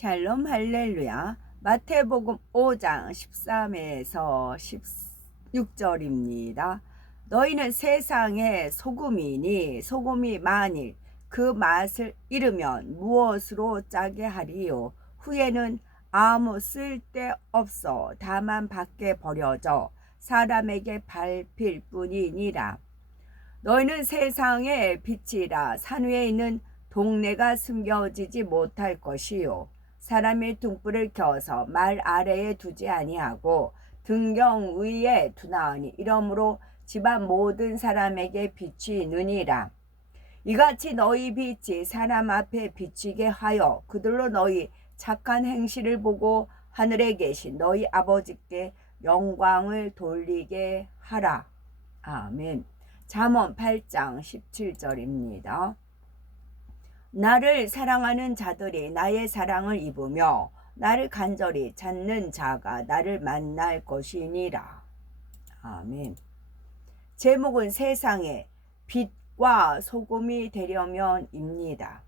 샬롬 할렐루야. 마태복음 5장 13에서 16절입니다. 너희는 세상의 소금이니 소금이 만일 그 맛을 잃으면 무엇으로 짜게 하리요. 후에는 아무 쓸데없어 다만 밖에 버려져 사람에게 밟힐 뿐이니라. 너희는 세상의 빛이라. 산 위에 있는 동네가 숨겨지지 못할 것이요. 사람의 등불을 켜서 말 아래에 두지 아니하고 등경 위에 두나니 이러므로 집안 모든 사람에게 빛이 느니라. 이같이 너희 빛이 사람 앞에 비치게 하여 그들로 너희 착한 행실을 보고 하늘에 계신 너희 아버지께 영광을 돌리게 하라. 아멘. 잠언 8장 17절입니다. 나를 사랑하는 자들이 나의 사랑을 입으며 나를 간절히 찾는 자가 나를 만날 것이니라. 아멘. 제목은 세상에 빛과 소금이 되려면입니다.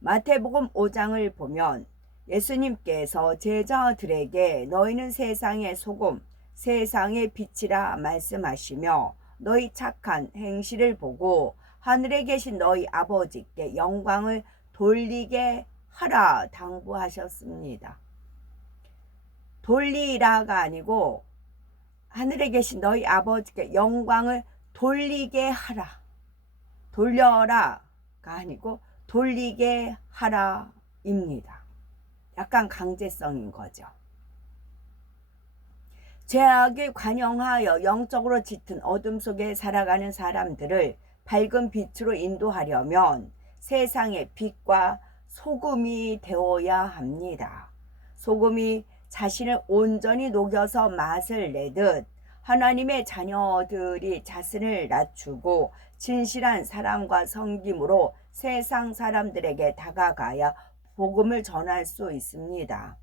마태복음 5장을 보면 예수님께서 제자들에게 너희는 세상의 소금, 세상의 빛이라 말씀하시며 너희 착한 행실을 보고 하늘에 계신 너희 아버지께 영광을 돌리게 하라 당부하셨습니다. 돌리라가 아니고 하늘에 계신 너희 아버지께 영광을 돌리게 하라. 돌려라가 아니고 돌리게 하라입니다. 약간 강제성인 거죠. 죄악에 관영하여 영적으로 짙은 어둠 속에 살아가는 사람들을 밝은 빛으로 인도하려면 세상의 빛과 소금이 되어야 합니다. 소금이 자신을 온전히 녹여서 맛을 내듯 하나님의 자녀들이 자신을 낮추고 진실한 사랑과 섬김으로 세상 사람들에게 다가가야 복음을 전할 수 있습니다.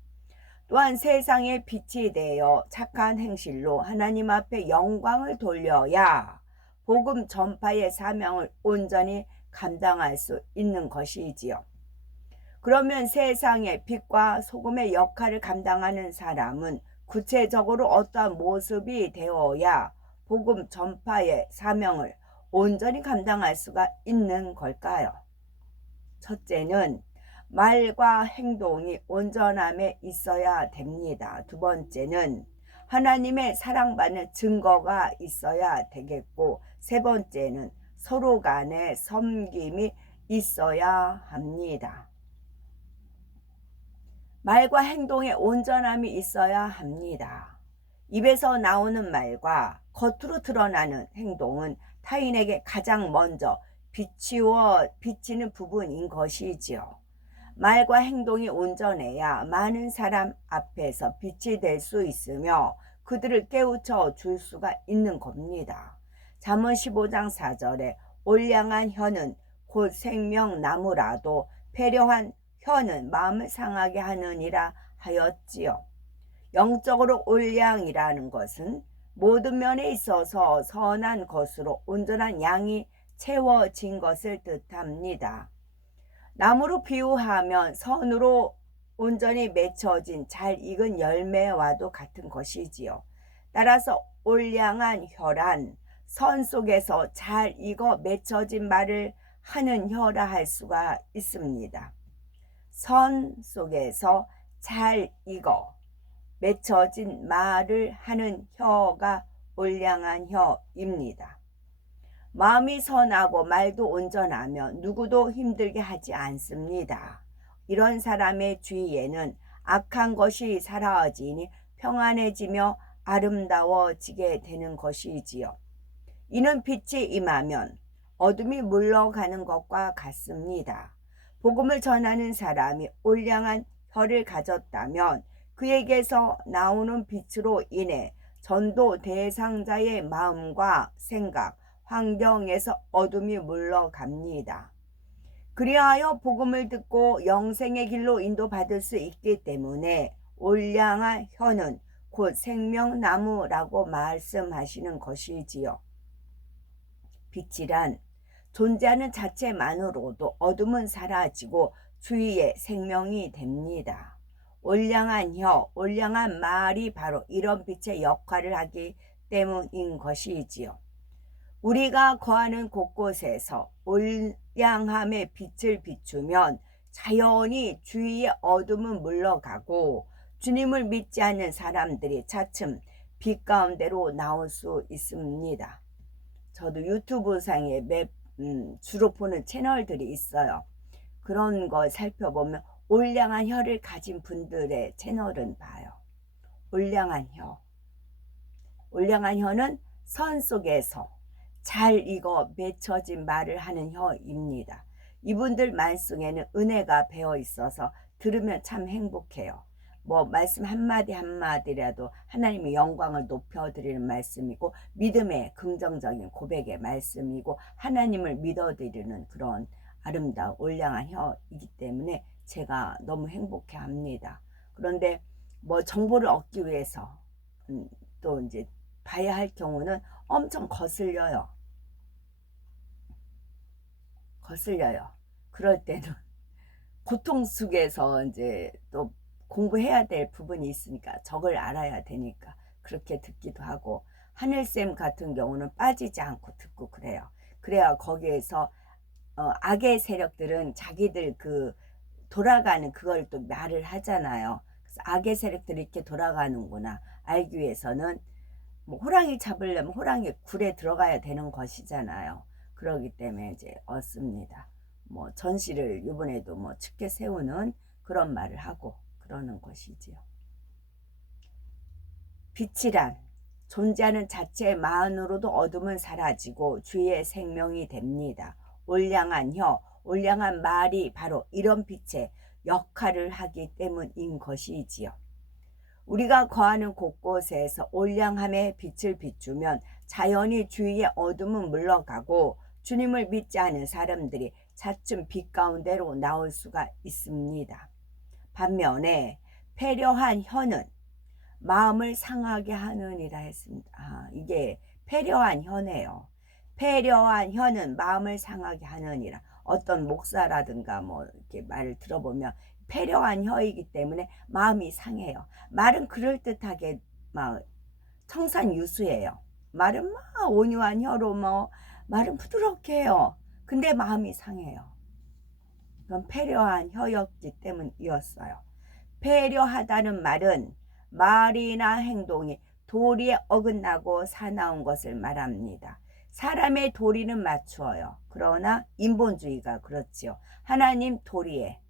또한 세상의 빛이 되어 착한 행실로 하나님 앞에 영광을 돌려야 복음 전파의 사명을 온전히 감당할 수 있는 것이지요. 그러면 세상의 빛과 소금의 역할을 감당하는 사람은 구체적으로 어떠한 모습이 되어야 복음 전파의 사명을 온전히 감당할 수가 있는 걸까요? 첫째는 말과 행동이 온전함에 있어야 됩니다. 두 번째는 하나님의 사랑받는 증거가 있어야 되겠고, 세 번째는 서로 간의 섬김이 있어야 합니다. 말과 행동에 온전함이 있어야 합니다. 입에서 나오는 말과 겉으로 드러나는 행동은 타인에게 가장 먼저 비치는 부분인 것이지요. 말과 행동이 온전해야 많은 사람 앞에서 빛이 될 수 있으며 그들을 깨우쳐 줄 수가 있는 겁니다. 잠언 15장 4절에 올량한 혀는 곧 생명나무라도 패려한 혀는 마음을 상하게 하느니라 하였지요. 영적으로 올량이라는 것은 모든 면에 있어서 선한 것으로 온전한 양이 채워진 것을 뜻합니다. 나무로 비유하면 선으로 온전히 맺혀진 잘 익은 열매와도 같은 것이지요. 따라서 올량한 혀란 선 속에서 잘 익어 맺혀진 말을 하는 혀라 할 수가 있습니다. 선 속에서 잘 익어 맺혀진 말을 하는 혀가 올량한 혀입니다. 마음이 선하고 말도 온전하면 누구도 힘들게 하지 않습니다. 이런 사람의 주위에는 악한 것이 사라지니 평안해지며 아름다워지게 되는 것이지요. 이는 빛이 임하면 어둠이 물러가는 것과 같습니다. 복음을 전하는 사람이 올량한 혀를 가졌다면 그에게서 나오는 빛으로 인해 전도 대상자의 마음과 생각, 환경에서 어둠이 물러갑니다. 그리하여 복음을 듣고 영생의 길로 인도받을 수 있기 때문에 올량한 혀는 곧 생명나무라고 말씀하시는 것이지요. 빛이란 존재하는 자체만으로도 어둠은 사라지고 주위의 생명이 됩니다. 올량한 혀, 올량한 말이 바로 이런 빛의 역할을 하기 때문인 것이지요. 우리가 거하는 곳곳에서 올량함의 빛을 비추면 자연히 주위의 어둠은 물러가고 주님을 믿지 않는 사람들이 차츰 빛 가운데로 나올 수 있습니다. 저도 유튜브상에 주로 보는 채널들이 있어요. 그런 걸 살펴보면 올량한 혀를 가진 분들의 채널은 봐요. 올량한 혀. 올량한 혀는 선 속에서 잘 익어 맺혀진 말을 하는 혀입니다. 이분들 말씀에는 은혜가 배어 있어서 들으면 참 행복해요. 뭐 말씀 한마디 한마디라도 하나님의 영광을 높여드리는 말씀이고 믿음의 긍정적인 고백의 말씀이고 하나님을 믿어드리는 그런 아름다운 올량한 혀이기 때문에 제가 너무 행복해합니다. 그런데 뭐 정보를 얻기 위해서 또 이제 봐야 할 경우는 엄청 거슬려요. 그럴 때는 고통 속에서 이제 또 공부해야 될 부분이 있으니까 적을 알아야 되니까 그렇게 듣기도 하고 하늘쌤 같은 경우는 빠지지 않고 듣고 그래요. 그래야 거기에서 악의 세력들은 자기들 그 돌아가는 그걸 또 말을 하잖아요. 그래서 악의 세력들이 이렇게 돌아가는구나 알기 위해서는 뭐 호랑이 잡으려면 호랑이 굴에 들어가야 되는 것이잖아요. 그러기 때문에 이제 얻습니다. 뭐 전시를 이번에도 뭐 춥게 세우는 그런 말을 하고 그러는 것이지요. 빛이란 존재하는 자체만으로도 어둠은 사라지고 주위의 생명이 됩니다. 올량한 혀, 올량한 말이 바로 이런 빛의 역할을 하기 때문인 것이지요. 우리가 거하는 곳곳에서 올량함의 빛을 비추면 자연히 주위의 어둠은 물러가고 주님을 믿지 않은 사람들이 차츰 빛 가운데로 나올 수가 있습니다. 반면에 패려한 혀는 마음을 상하게 하느니라 했습니다. 이게 패려한 혀네요. 패려한 혀는 마음을 상하게 하느니라. 어떤 목사라든가 뭐 이렇게 말을 들어보면 패려한 혀이기 때문에 마음이 상해요. 말은 그럴듯하게 막 청산유수예요. 말은 막 온유한 혀로 뭐 말은 부드럽게 해요. 근데 마음이 상해요. 그건 패려한 혀였기 때문이었어요. 패려하다는 말은 말이나 행동이 도리에 어긋나고 사나운 것을 말합니다. 사람의 도리는 맞추어요. 그러나 인본주의가 그렇지요. 하나님 도리에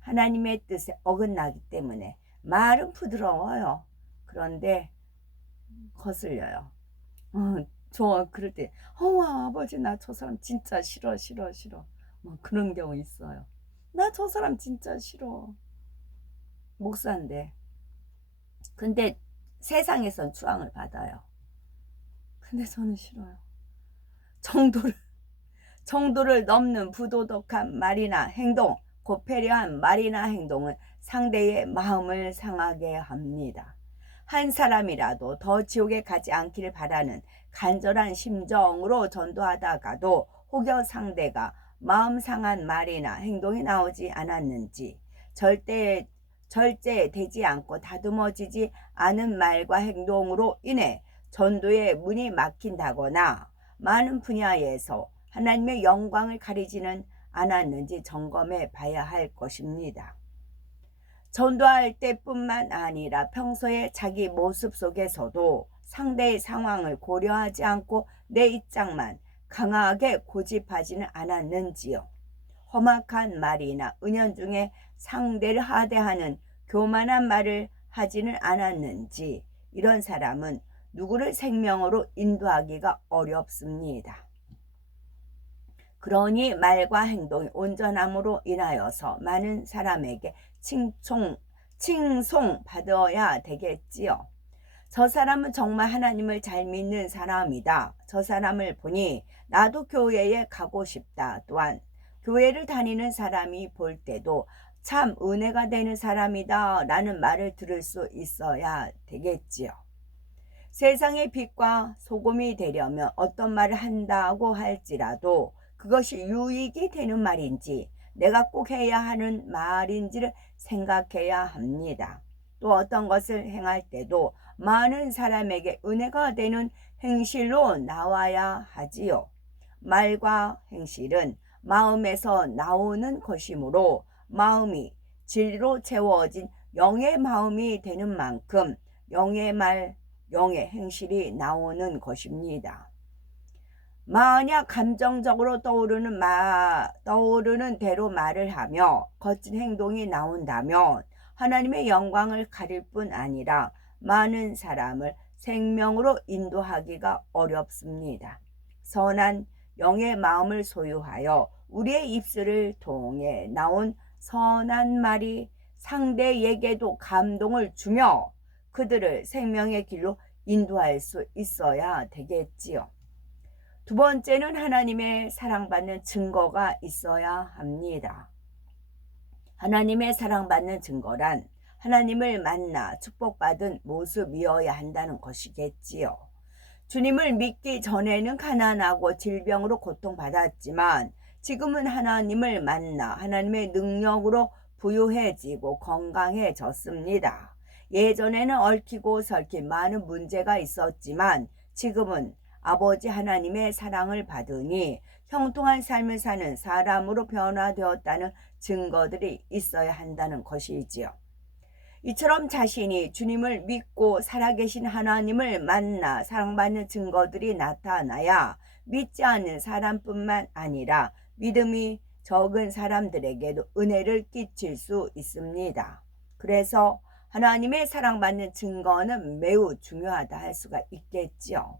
하나님의 뜻에 어긋나기 때문에 말은 부드러워요. 그런데 거슬려요. 저 그럴 때 아버지 나 저 사람 진짜 싫어. 뭐 그런 경우 있어요. 나 저 사람 진짜 싫어. 목사인데. 근데 세상에선 추앙을 받아요. 근데 저는 싫어요. 정도를 넘는 부도덕한 말이나 행동, 고패려한 말이나 행동은 상대의 마음을 상하게 합니다. 한 사람이라도 더 지옥에 가지 않기를 바라는 간절한 심정으로 전도하다가도 혹여 상대가 마음 상한 말이나 행동이 나오지 않았는지 절제되지 않고 다듬어지지 않은 말과 행동으로 인해 전도의 문이 막힌다거나 많은 분야에서 하나님의 영광을 가리지는 않았는지 점검해 봐야 할 것입니다. 전도할 때뿐만 아니라 평소에 자기 모습 속에서도 상대의 상황을 고려하지 않고 내 입장만 강하게 고집하지는 않았는지요. 험악한 말이나 은연중에 상대를 하대하는 교만한 말을 하지는 않았는지 이런 사람은 누구를 생명으로 인도하기가 어렵습니다. 그러니 말과 행동이 온전함으로 인하여서 많은 사람에게 칭송받아야 되겠지요. 저 사람은 정말 하나님을 잘 믿는 사람이다. 저 사람을 보니 나도 교회에 가고 싶다. 또한 교회를 다니는 사람이 볼 때도 참 은혜가 되는 사람이다 라는 말을 들을 수 있어야 되겠지요. 세상의 빛과 소금이 되려면 어떤 말을 한다고 할지라도 그것이 유익이 되는 말인지 내가 꼭 해야 하는 말인지를 생각해야 합니다. 또 어떤 것을 행할 때도 많은 사람에게 은혜가 되는 행실로 나와야 하지요. 말과 행실은 마음에서 나오는 것이므로 마음이 진리로 채워진 영의 마음이 되는 만큼 영의 말, 영의 행실이 나오는 것입니다. 만약 감정적으로 떠오르는 대로 말을 하며 거친 행동이 나온다면 하나님의 영광을 가릴 뿐 아니라 많은 사람을 생명으로 인도하기가 어렵습니다. 선한 영의 마음을 소유하여 우리의 입술을 통해 나온 선한 말이 상대에게도 감동을 주며 그들을 생명의 길로 인도할 수 있어야 되겠지요. 두 번째는 하나님의 사랑받는 증거가 있어야 합니다. 하나님의 사랑받는 증거란 하나님을 만나 축복받은 모습이어야 한다는 것이겠지요. 주님을 믿기 전에는 가난하고 질병으로 고통받았지만 지금은 하나님을 만나 하나님의 능력으로 부유해지고 건강해졌습니다. 예전에는 얽히고 설킨 많은 문제가 있었지만 지금은 아버지 하나님의 사랑을 받으니 형통한 삶을 사는 사람으로 변화되었다는 증거들이 있어야 한다는 것이지요. 이처럼 자신이 주님을 믿고 살아계신 하나님을 만나 사랑받는 증거들이 나타나야 믿지 않는 사람뿐만 아니라 믿음이 적은 사람들에게도 은혜를 끼칠 수 있습니다. 그래서 하나님의 사랑받는 증거는 매우 중요하다 할 수가 있겠지요.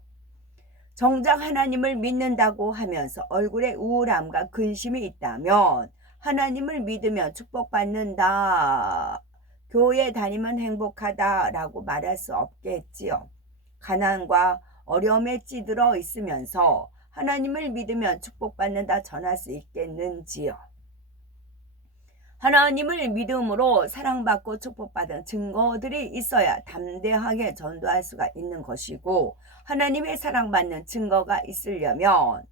정작 하나님을 믿는다고 하면서 얼굴에 우울함과 근심이 있다면 하나님을 믿으면 축복받는다, 교회 다니면 행복하다라고 말할 수 없겠지요. 가난과 어려움에 찌들어 있으면서 하나님을 믿으면 축복받는다 전할 수 있겠는지요. 하나님을 믿음으로 사랑받고 축복받은 증거들이 있어야 담대하게 전도할 수가 있는 것이고, 하나님의 사랑받는 증거가 있으려면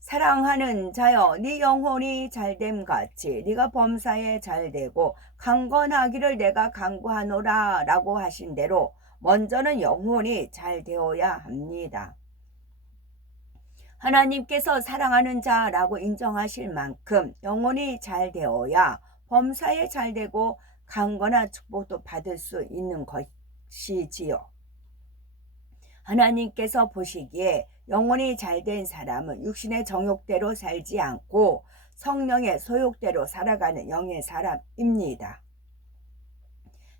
사랑하는 자여 네 영혼이 잘됨 같이 네가 범사에 잘되고 강건하기를 내가 간구하노라 라고 하신 대로 먼저는 영혼이 잘되어야 합니다. 하나님께서 사랑하는 자라고 인정하실 만큼 영혼이 잘 되어야 범사에 잘 되고 강건한 축복도 받을 수 있는 것이지요. 하나님께서 보시기에 영혼이 잘된 사람은 육신의 정욕대로 살지 않고 성령의 소욕대로 살아가는 영의 사람입니다.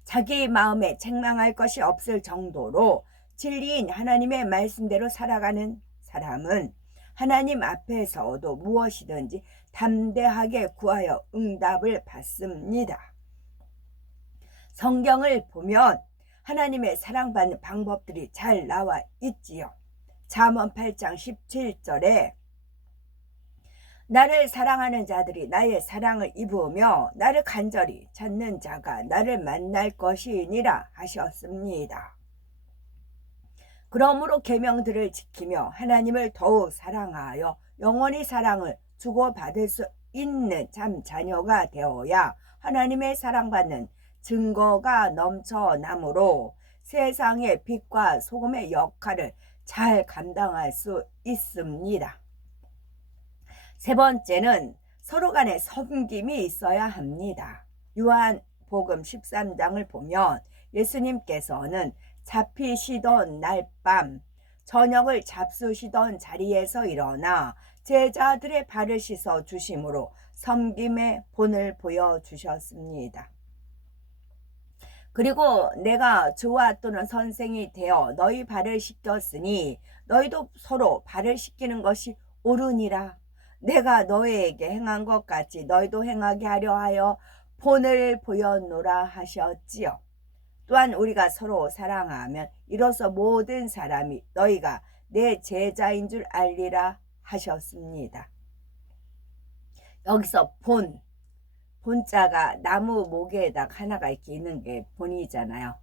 자기 마음에 책망할 것이 없을 정도로 진리인 하나님의 말씀대로 살아가는 사람은 하나님 앞에서도 무엇이든지 담대하게 구하여 응답을 받습니다. 성경을 보면 하나님의 사랑받는 방법들이 잘 나와 있지요. 잠언 8장 17절에 나를 사랑하는 자들이 나의 사랑을 입으며 나를 간절히 찾는 자가 나를 만날 것이니라 하셨습니다. 그러므로 계명들을 지키며 하나님을 더욱 사랑하여 영원히 사랑을 주고받을 수 있는 참 자녀가 되어야 하나님의 사랑받는 증거가 넘쳐나므로 세상의 빛과 소금의 역할을 잘 감당할 수 있습니다. 세 번째는 서로 간에 섬김이 있어야 합니다. 요한복음 13장을 보면 예수님께서는 잡히시던 날 밤 저녁을 잡수시던 자리에서 일어나 제자들의 발을 씻어 주심으로 섬김의 본을 보여주셨습니다. 그리고 내가 주와 또는 선생이 되어 너희 발을 씻겼으니 너희도 서로 발을 씻기는 것이 옳으니라. 내가 너희에게 행한 것 같이 너희도 행하게 하려 하여 본을 보였노라 하셨지요. 또한 우리가 서로 사랑하면 이로써 모든 사람이 너희가 내 제자인 줄 알리라 하셨습니다. 여기서 본자가 나무 목에다 하나가 이렇게 있는 게 본이잖아요.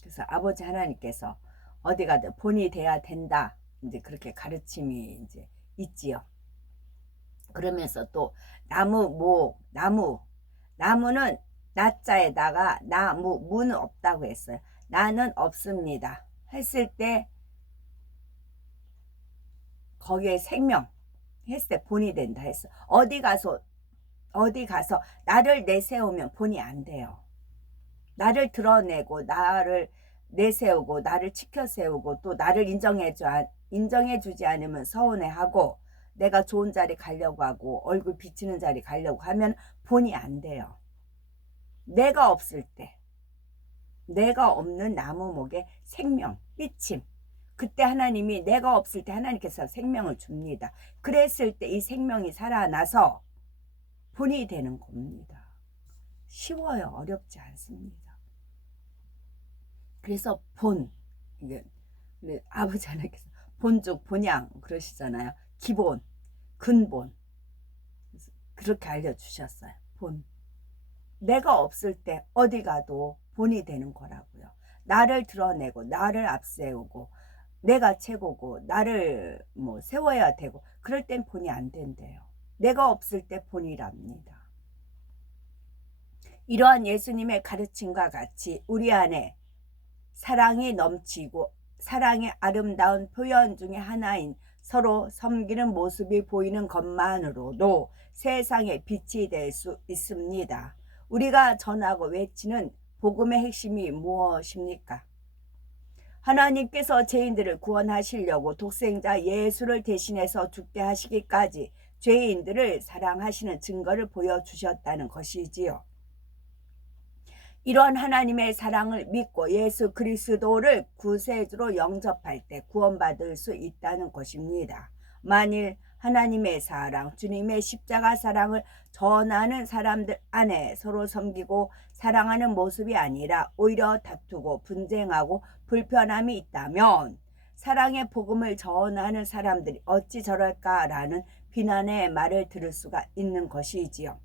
그래서 아버지 하나님께서 어디 가든 본이 돼야 된다, 이제 그렇게 가르침이 이제 있지요. 그러면서 또 나무는 나자에다가 무는 없다고 했어요. 나는 없습니다 했을 때 거기에 생명 했을 때 본이 된다 했어. 어디 가서 나를 내세우면 본이 안 돼요. 나를 드러내고 나를 내세우고 나를 치켜 세우고 또 나를 인정해주지 않으면 서운해하고 내가 좋은 자리 가려고 하고 얼굴 비치는 자리 가려고 하면 본이 안 돼요. 내가 없을 때, 내가 없는 나무목의 생명, 삐침, 그때 하나님이 내가 없을 때 하나님께서 생명을 줍니다. 그랬을 때 이 생명이 살아나서 본이 되는 겁니다. 쉬워요. 어렵지 않습니다. 그래서 이게 아버지 하나님께서 본죽 본양 그러시잖아요. 기본, 근본 그렇게 알려주셨어요. 본. 내가 없을 때 어디 가도 본이 되는 거라고요. 나를 드러내고 나를 앞세우고 내가 최고고 나를 세워야 되고 그럴 땐 본이 안 된대요. 내가 없을 때 본이랍니다. 이러한 예수님의 가르침과 같이 우리 안에 사랑이 넘치고 사랑의 아름다운 표현 중에 하나인 서로 섬기는 모습이 보이는 것만으로도 세상의 빛이 될 수 있습니다. 우리가 전하고 외치는 복음의 핵심이 무엇입니까? 하나님께서 죄인들을 구원하시려고 독생자 예수를 대신해서 죽게 하시기까지 죄인들을 사랑하시는 증거를 보여주셨다는 것이지요. 이런 하나님의 사랑을 믿고 예수 그리스도를 구세주로 영접할 때 구원받을 수 있다는 것입니다. 만일 하나님의 사랑, 주님의 십자가 사랑을 전하는 사람들 안에 서로 섬기고 사랑하는 모습이 아니라 오히려 다투고 분쟁하고 불편함이 있다면 사랑의 복음을 전하는 사람들이 어찌 저럴까라는 비난의 말을 들을 수가 있는 것이지요.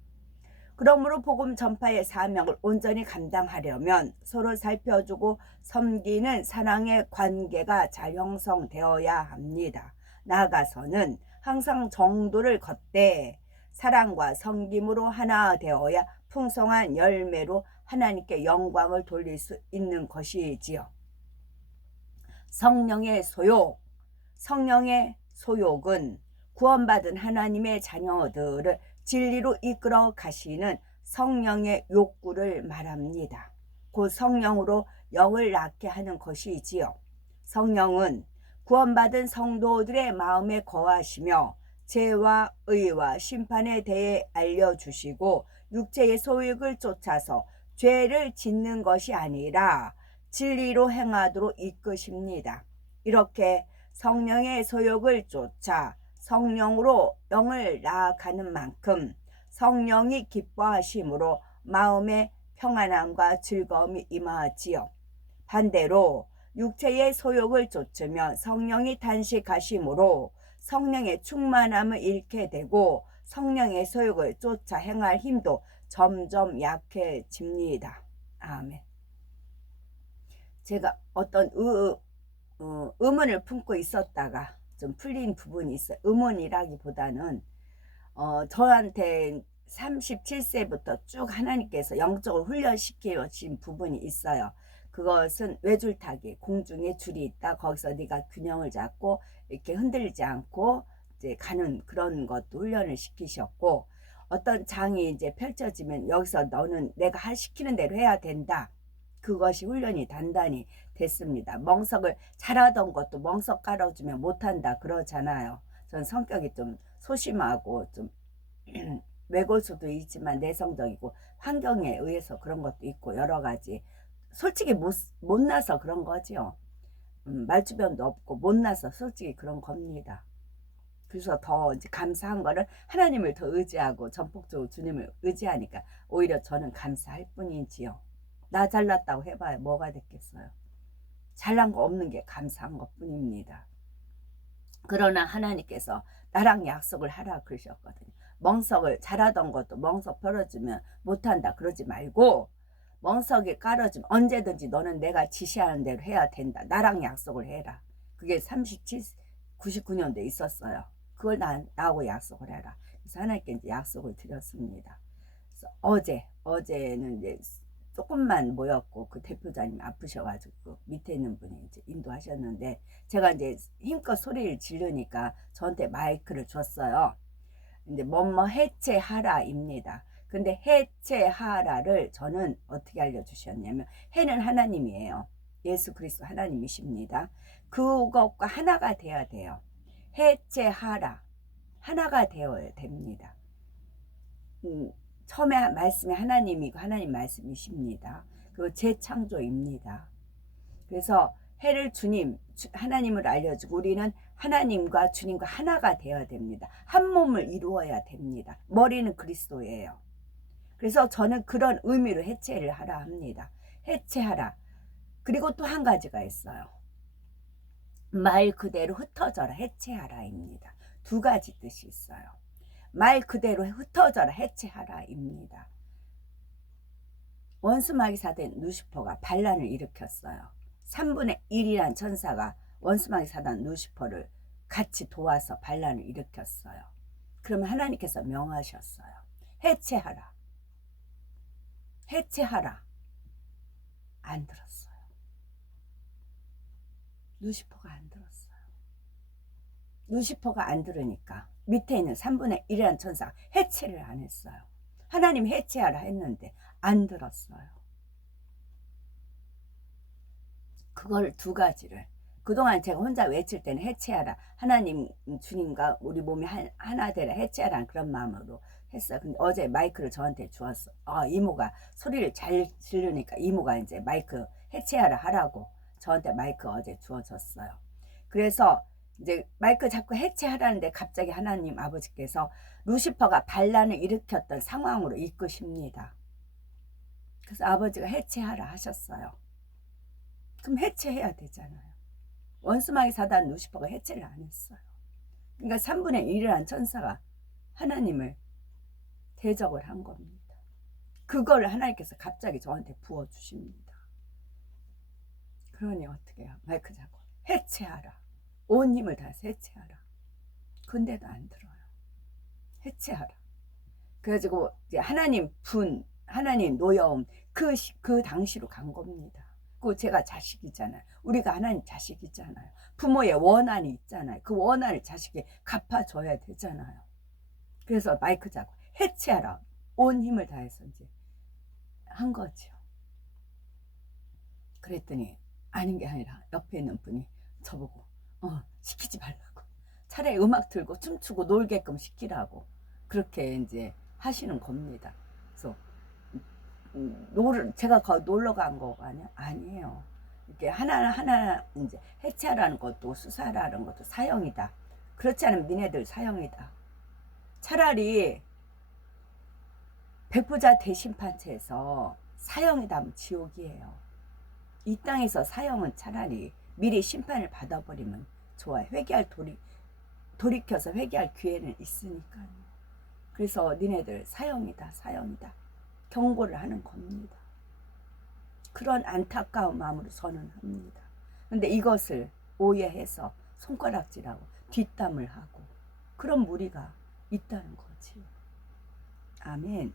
그러므로 복음 전파의 사명을 온전히 감당하려면 서로 살펴주고 섬기는 사랑의 관계가 잘 형성되어야 합니다. 나아가서는 항상 정도를 걷되 사랑과 섬김으로 하나 되어야 풍성한 열매로 하나님께 영광을 돌릴 수 있는 것이지요. 성령의 소욕은 구원받은 하나님의 자녀들을 진리로 이끌어 가시는 성령의 욕구를 말합니다. 곧 성령으로 영을 낳게 하는 것이지요. 성령은 구원받은 성도들의 마음에 거하시며 죄와 의와 심판에 대해 알려주시고 육체의 소욕을 쫓아서 죄를 짓는 것이 아니라 진리로 행하도록 이끄십니다. 이렇게 성령의 소욕을 쫓아 성령으로 영을 낳아가는 만큼 성령이 기뻐하심으로 마음의 평안함과 즐거움이 임하지요. 반대로 육체의 소욕을 쫓으면 성령이 단식하심으로 성령의 충만함을 잃게 되고 성령의 소욕을 쫓아 행할 힘도 점점 약해집니다. 아멘. 제가 어떤 의문을 품고 있었다가 좀 풀린 부분이 있어요. 의문이라기보다는 저한테 37세부터 쭉 하나님께서 영적으로 훈련시키신 부분이 있어요. 그것은 외줄타기, 공중에 줄이 있다. 거기서 네가 균형을 잡고 이렇게 흔들리지 않고 이제 가는 그런 것도 훈련을 시키셨고, 어떤 장이 이제 펼쳐지면 여기서 너는 내가 시키는 대로 해야 된다. 그것이 훈련이 단단히 됐습니다. 멍석을 잘하던 것도 멍석 깔아주면 못한다 그러잖아요. 전 성격이 좀 소심하고 좀 외골수도 있지만 내성적이고 환경에 의해서 그런 것도 있고 여러 가지 솔직히 못나서 그런 거지요. 말주변도 없고 못나서 솔직히 그런 겁니다. 그래서 더 이제 감사한 거는 하나님을 더 의지하고 전폭적으로 주님을 의지하니까 오히려 저는 감사할 뿐이지요. 나 잘났다고 해봐야 뭐가 됐겠어요. 잘난 거 없는 게 감사한 것 뿐입니다. 그러나 하나님께서 나랑 약속을 하라 그러셨거든요. 멍석을 잘하던 것도 멍석 펴어주면 못한다 그러지 말고 멍석이 깔아주면 언제든지 너는 내가 지시하는 대로 해야 된다. 나랑 약속을 해라. 그게 97, 99년도에 있었어요. 그걸 나하고 약속을 해라. 그래서 하나님께 이제 약속을 드렸습니다. 그래서 어제는 이제 조금만 모였고 그 대표자님 아프셔가지고 밑에 있는 분이 이제 인도하셨는데 제가 이제 힘껏 소리를 지르니까 저한테 마이크를 줬어요. 이제 뭐뭐 해체하라입니다. 근데 해체하라를 저는 어떻게 알려주셨냐면 해는 하나님이에요. 예수 그리스도 하나님이십니다. 그것과 하나가 돼야 돼요. 해체하라 하나가 되어야 됩니다. 처음에 말씀이 하나님이고 하나님 말씀이십니다. 그리고 재창조입니다. 그래서 해를 하나님을 알려주고 우리는 하나님과 주님과 하나가 되어야 됩니다. 한 몸을 이루어야 됩니다. 머리는 그리스도예요. 그래서 저는 그런 의미로 해체를 하라 합니다. 해체하라. 그리고 또 한 가지가 있어요. 말 그대로 흩어져라 해체하라입니다. 두 가지 뜻이 있어요. 말 그대로 흩어져라 해체하라입니다. 원수마귀 사단 루시퍼가 반란을 일으켰어요. 3분의 1이란 천사가 원수마귀 사단 루시퍼를 같이 도와서 반란을 일으켰어요. 그러면 하나님께서 명하셨어요. 해체하라. 해체하라. 안 들었어요. 루시퍼가 안 들었어요. 루시퍼가 안 들으니까 밑에 있는 3분의 1이라는 천사가 해체를 안 했어요. 하나님 해체하라 했는데 안 들었어요. 그걸 두 가지를 그동안 제가 혼자 외칠 때는 해체하라 하나님 주님과 우리 몸이 하나 되라 해체하라 그런 마음으로 했어요. 근데 어제 마이크를 저한테 주었어. 이모가 소리를 잘 지르니까 이모가 이제 마이크 해체하라 하라고 저한테 마이크 어제 주어졌어요. 그래서 이제 마이크 자꾸 해체하라는데 갑자기 하나님 아버지께서 루시퍼가 반란을 일으켰던 상황으로 이끄십니다. 그래서 아버지가 해체하라 하셨어요. 그럼 해체해야 되잖아요. 원수마귀 사단 루시퍼가 해체를 안 했어요. 그러니까 3분의 1이라는 천사가 하나님을 대적을 한 겁니다. 그걸 하나님께서 갑자기 저한테 부어주십니다. 그러니 어떻게 해요? 마이크 잡고 해체하라. 온 힘을 다해서 해체하라. 근데도 안 들어요. 해체하라. 그래가지고 이제 하나님 분, 하나님 노여움 그 당시로 간 겁니다. 그 제가 자식이잖아요. 우리가 하나님 자식이잖아요. 부모의 원한이 있잖아요. 그 원한을 자식이 갚아줘야 되잖아요. 그래서 마이크 잡고 해체하라. 온 힘을 다해서 이제 한 거죠. 그랬더니 아닌 게 아니라 옆에 있는 분이 저보고 시키지 말라고. 차라리 음악 틀고 춤추고 놀게끔 시키라고. 그렇게 이제 하시는 겁니다. 그래서 제가 놀러 간 거가 아니에요. 이렇게 하나하나 이제 해체하라는 것도 수사하라는 것도 사형이다. 그렇지 않으면 니네들 사형이다. 차라리 백부자 대심판체에서 사형이다 하면 지옥이에요. 이 땅에서 사형은 차라리 미리 심판을 받아버리면 좋아요. 돌이켜서 회개할 기회는 있으니까요. 그래서 니네들 사형이다 사형이다 경고를 하는 겁니다. 그런 안타까운 마음으로 선언합니다. 근데 이것을 오해해서 손가락질하고 뒷담을 하고 그런 무리가 있다는 거지. 아멘.